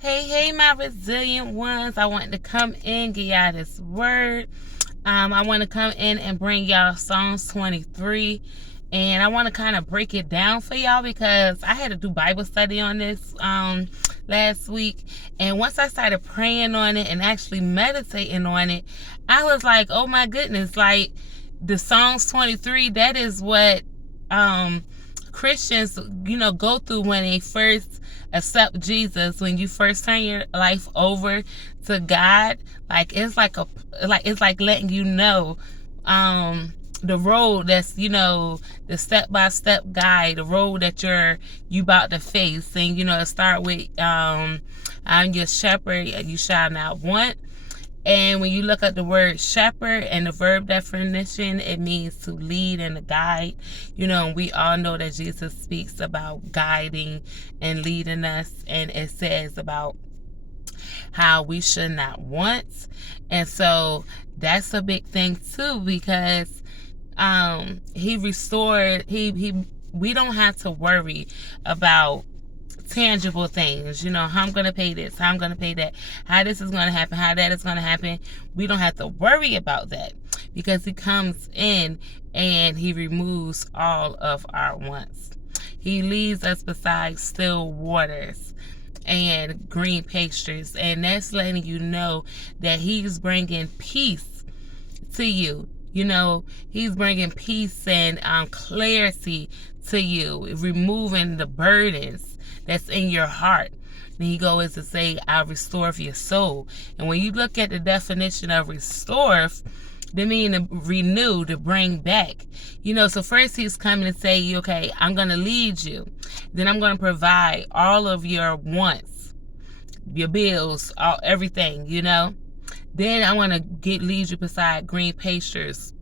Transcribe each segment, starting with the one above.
Hey, my resilient ones. I want to come in, give y'all this word. I want to come in and bring y'all Psalms 23. And I want to kind of break it down for y'all because I had to do Bible study on this last week. And once I started praying on it and actually meditating on it, I was like, oh my goodness, like the Psalms 23, that is what Christians, go through when they first accept Jesus, when you first turn your life over to God. Like it's like letting you know the road that's, the step-by-step guide, the road that you about to face. And start with I'm your shepherd, you shall not want. And when you look at the word shepherd and the verb definition, it means to lead and to guide. And we all know that Jesus speaks about guiding and leading us. And it says about how we should not want. And so that's a big thing too, because he restored, we don't have to worry about tangible things, how I'm going to pay this, how I'm going to pay that, how this is going to happen, how that is going to happen. We don't have to worry about that because he comes in and he removes all of our wants. He leads us beside still waters and green pastures, and that's letting you know that he's bringing peace to you. He's bringing peace and clarity to you, removing the burdens that's in your heart. And he goes to say, I'll restore your soul. And when you look at the definition of restore, they mean to renew, to bring back. So first he's coming to say, okay, I'm going to lead you. Then I'm going to provide all of your wants, your bills, everything, Then I want to lead you beside green pastures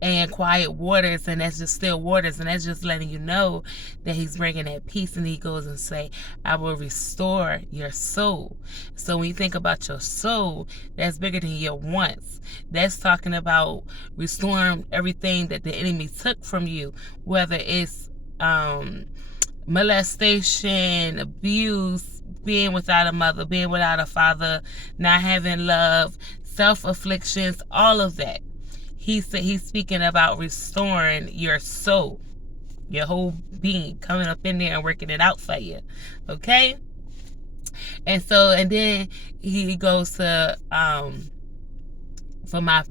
and quiet waters, and that's just still waters, and that's just letting you know that he's bringing that peace. And he goes and say, I will restore your soul. So when you think about your soul, that's bigger than your wants. That's talking about restoring everything that the enemy took from you, whether it's molestation, abuse, being without a mother, being without a father, not having love, self-afflictions, all of that. He's speaking about restoring your soul, your whole being, coming up in there and working it out for you. Okay? And then he goes to for my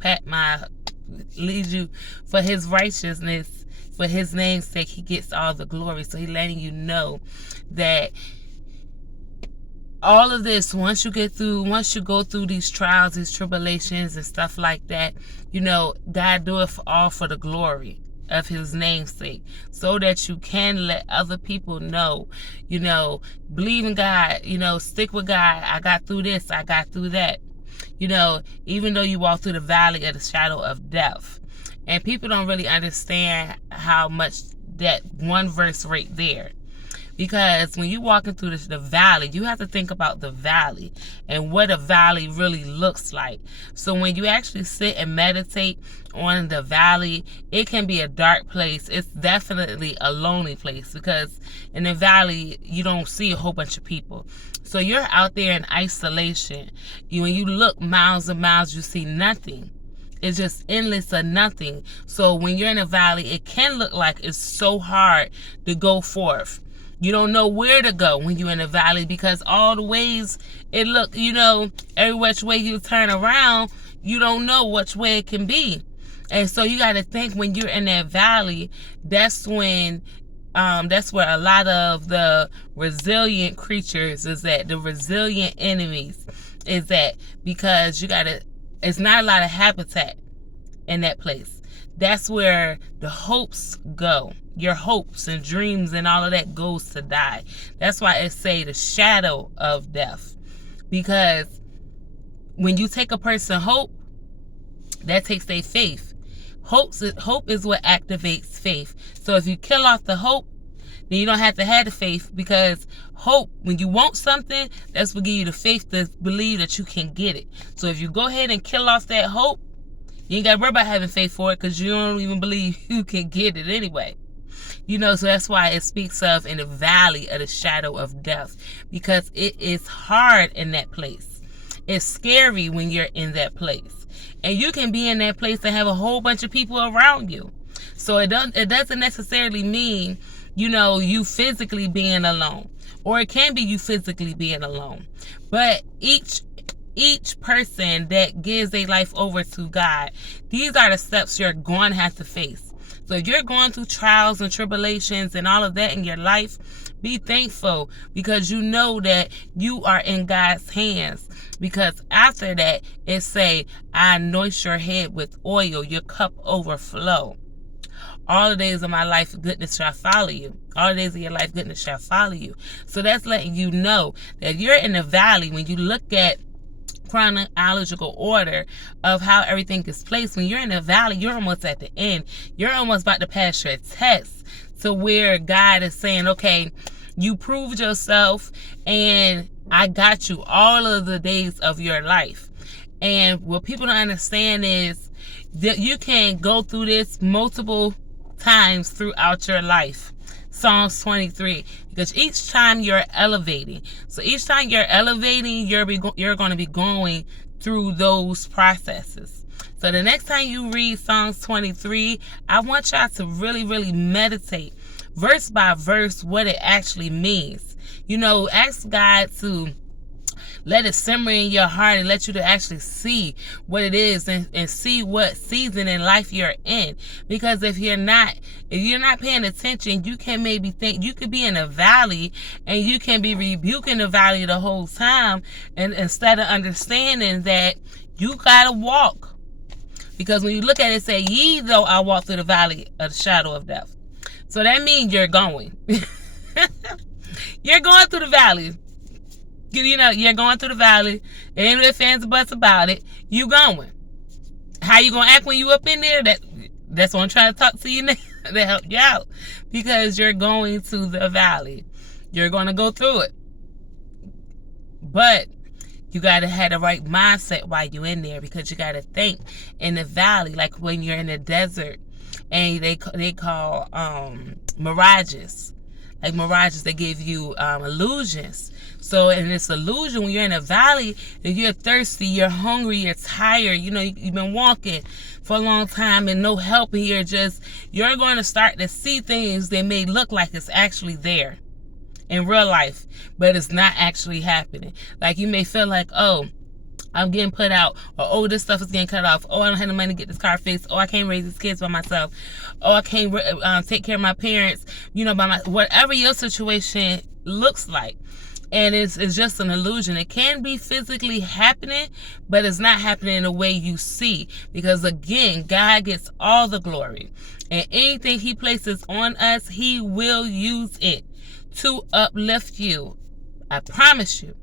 leads you for his righteousness, for his name's sake, he gets all the glory. So he's letting you know that all of this, once you go through these trials, these tribulations and stuff like that, God do it all for the glory of his namesake, so that you can let other people know, believe in God, stick with God. I got through this, I got through that, even though you walk through the valley of the shadow of death. And people don't really understand how much that one verse right there. Because when you're walking through the valley, you have to think about the valley and what a valley really looks like. So when you actually sit and meditate on the valley, it can be a dark place. It's definitely a lonely place, because in the valley, you don't see a whole bunch of people. So you're out there in isolation. When you look miles and miles, you see nothing. It's just endless of nothing. So when you're in a valley, it can look like it's so hard to go forth. You don't know where to go when you're in a valley, because all the ways it look, every which way you turn around, you don't know which way it can be. And so you got to think, when you're in that valley, that's when, that's where a lot of the resilient creatures is at, the resilient enemies is at, because it's not a lot of habitat in that place. That's where the hopes go. Your hopes and dreams and all of that goes to die. That's why it say the shadow of death. Because when you take a person hope, that takes their faith. Hope is what activates faith. So if you kill off the hope, then you don't have to have the faith, because hope, when you want something, that's what gives you the faith to believe that you can get it. So if you go ahead and kill off that hope, you ain't got to worry about having faith for it, because you don't even believe you can get it anyway. So that's why it speaks of in the valley of the shadow of death, because it is hard in that place. It's scary when you're in that place. And you can be in that place and have a whole bunch of people around you. So it doesn't necessarily mean, you physically being alone. Or it can be you physically being alone. But each person that gives their life over to God, these are the steps you're going to have to face. So if you're going through trials and tribulations and all of that in your life, be thankful, because you know that you are in God's hands. Because after that, it say, I anoint your head with oil, your cup overflow. All the days of my life, goodness shall follow you. All the days of your life, goodness shall follow you. So that's letting you know that you're in the valley. When you look at chronological order of how everything is placed, when you're in the valley, you're almost at the end. You're almost about to pass your test, to where God is saying, okay, you proved yourself and I got you all of the days of your life. And what people don't understand is that you can go through this multiple times throughout your life. Psalms 23, because each time you're elevating, you're going to be going through those processes. So the next time you read Psalms 23, I want y'all to really, really meditate verse by verse what it actually means. Ask God to let it simmer in your heart and let you to actually see what it is and see what season in life you're in. Because if you're not paying attention, you can maybe think you could be in a valley and you can be rebuking the valley the whole time, and instead of understanding that you gotta walk. Because when you look at it, say, ye though I walk through the valley of the shadow of death. So that means you're going. You're going through the valley. You're going through the valley. There ain't no ifs, ands, or buts about it. You going. How you gonna act when you up in there? That's what I'm trying to talk to you now to help you out. Because you're going to the valley. You're going to go through it. But you got to have the right mindset while you're in there, because you got to think in the valley, like when you're in the desert and they call mirages. Like mirages, they give you illusions. So in this illusion, when you're in a valley, if you're thirsty, you're hungry, you're tired, you've been walking for a long time and no help, and you're going to start to see things that may look like it's actually there in real life, but it's not actually happening. Like you may feel like, oh, I'm getting put out, or oh, this stuff is getting cut off, oh, I don't have the money to get this car fixed, oh, I can't raise these kids by myself, oh, I can't take care of my parents, whatever your situation looks like. And it's just an illusion. It can be physically happening, but it's not happening in the way you see. Because again, God gets all the glory. And anything he places on us, he will use it to uplift you. I promise you.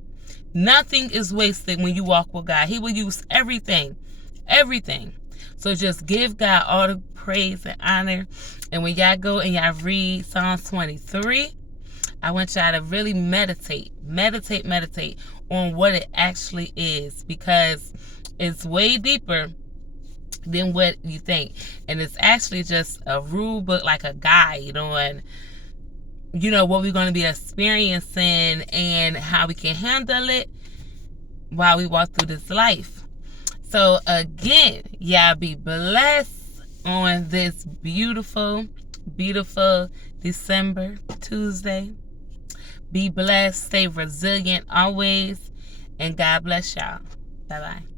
Nothing is wasted when you walk with God. He will use everything. Everything. So just give God all the praise and honor. And when y'all go and y'all read Psalms 23, I want y'all to really meditate on what it actually is, because it's way deeper than what you think. And it's actually just a rule book, like a guide on, what we're going to be experiencing and how we can handle it while we walk through this life. So again, y'all be blessed on this beautiful, beautiful December Tuesday. Be blessed, stay resilient always, and God bless y'all. Bye-bye.